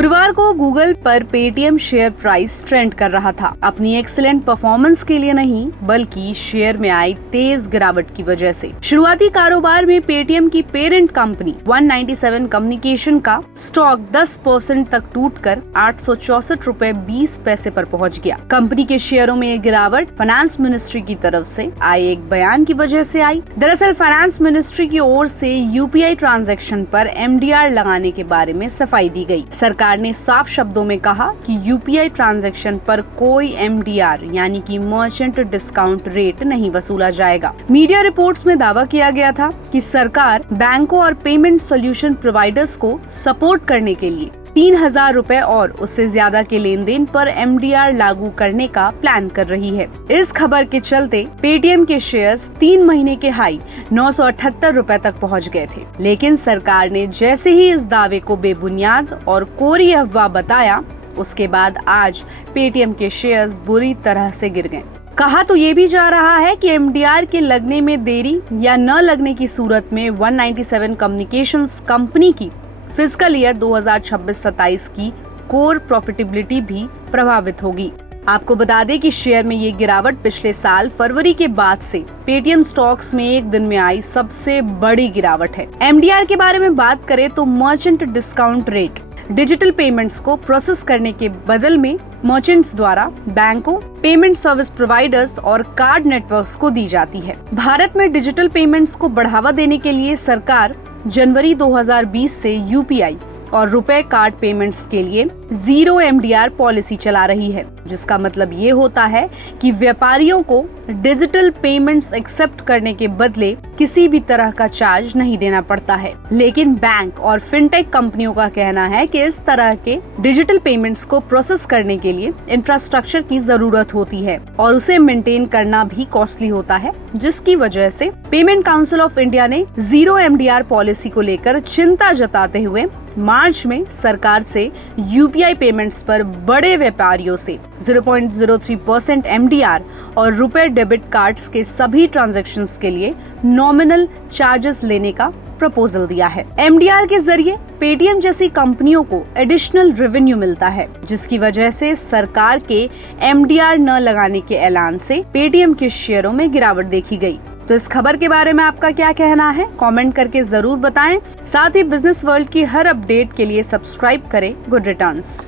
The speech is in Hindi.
गुरुवार को गूगल पर पेटीएम शेयर प्राइस ट्रेंड कर रहा था। अपनी एक्सीलेंट परफॉर्मेंस के लिए नहीं, बल्कि शेयर में आई तेज गिरावट की वजह से। शुरुआती कारोबार में पेटीएम की पेरेंट कंपनी 197 कम्युनिकेशन का स्टॉक 10% तक टूटकर 864 रुपए 20 पैसे पर पहुंच गया। कंपनी के शेयरों में ये गिरावट फाइनेंस मिनिस्ट्री की तरफ से आए एक बयान की वजह से आई। दरअसल फाइनेंस मिनिस्ट्री की ओर से यूपीआई ट्रांजैक्शन पर एमडीआर लगाने के बारे में सफाई दी गई। सरकार ने साफ शब्दों में कहा कि यूपीआई ट्रांजैक्शन पर कोई एमडीआर यानी कि मर्चेंट डिस्काउंट रेट नहीं वसूला जाएगा। मीडिया रिपोर्ट्स में दावा किया गया था कि सरकार बैंकों और पेमेंट सॉल्यूशन प्रोवाइडर्स को सपोर्ट करने के लिए 3,000 रुपए और उससे ज्यादा के लेन देन पर एमडीआर लागू करने का प्लान कर रही है। इस खबर के चलते पेटीएम के शेयर्स 3 महीने के हाई 978 रुपए तक पहुंच गए थे। लेकिन सरकार ने जैसे ही इस दावे को बेबुनियाद और कोरी अफवाह बताया, उसके बाद आज पेटीएम के शेयर्स बुरी तरह से गिर गए। कहा तो ये भी जा रहा है कि एमडीआर के लगने में देरी या न लगने की सूरत में 197 कम्युनिकेशंस कंपनी की फिस्कल ईयर 2026-27 की कोर प्रॉफिटेबिलिटी भी प्रभावित होगी। आपको बता दें कि शेयर में ये गिरावट पिछले साल फरवरी के बाद से पेटीएम स्टॉक्स में एक दिन में आई सबसे बड़ी गिरावट है। एमडीआर के बारे में बात करें तो merchant discount rate digital payments को प्रोसेस करने के बदल में मर्चेंट्स द्वारा बैंकों, पेमेंट सर्विस प्रोवाइडर्स और कार्ड नेटवर्क्स को दी जाती है। भारत में डिजिटल पेमेंट्स को बढ़ावा देने के लिए सरकार जनवरी 2020 से यूपीआई और रुपए कार्ड पेमेंट्स के लिए 0 एमडीआर पॉलिसी चला रही है, जिसका मतलब ये होता है कि व्यापारियों को डिजिटल पेमेंट्स एक्सेप्ट करने के बदले किसी भी तरह का चार्ज नहीं देना पड़ता है। लेकिन बैंक और फिनटेक कंपनियों का कहना है कि इस तरह के डिजिटल पेमेंट्स को प्रोसेस करने के लिए इंफ्रास्ट्रक्चर की जरूरत होती है और उसे मेंटेन करना भी कॉस्टली होता है, जिसकी वजह से पेमेंट काउंसिल ऑफ इंडिया ने 0 एमडीआर पॉलिसी को लेकर चिंता जताते हुए मार्च में सरकार से यूपीआई पेमेंट्स पर बड़े व्यापारियों से 0.03% एमडीआर और रुपए डेबिट कार्ड्स के सभी ट्रांजैक्शंस के लिए नॉमिनल चार्जेस लेने का प्रपोजल दिया है। एमडीआर के जरिए पेटीएम जैसी कंपनियों को एडिशनल रेवेन्यू मिलता है, जिसकी वजह से सरकार के एमडीआर न लगाने के ऐलान से पेटीएम के शेयरों में गिरावट देखी गई। तो इस खबर के बारे में आपका क्या कहना है, कमेंट करके जरूर बताएं। साथ ही बिजनेस वर्ल्ड की हर अपडेट के लिए सब्सक्राइब करें गुड रिटर्न्स।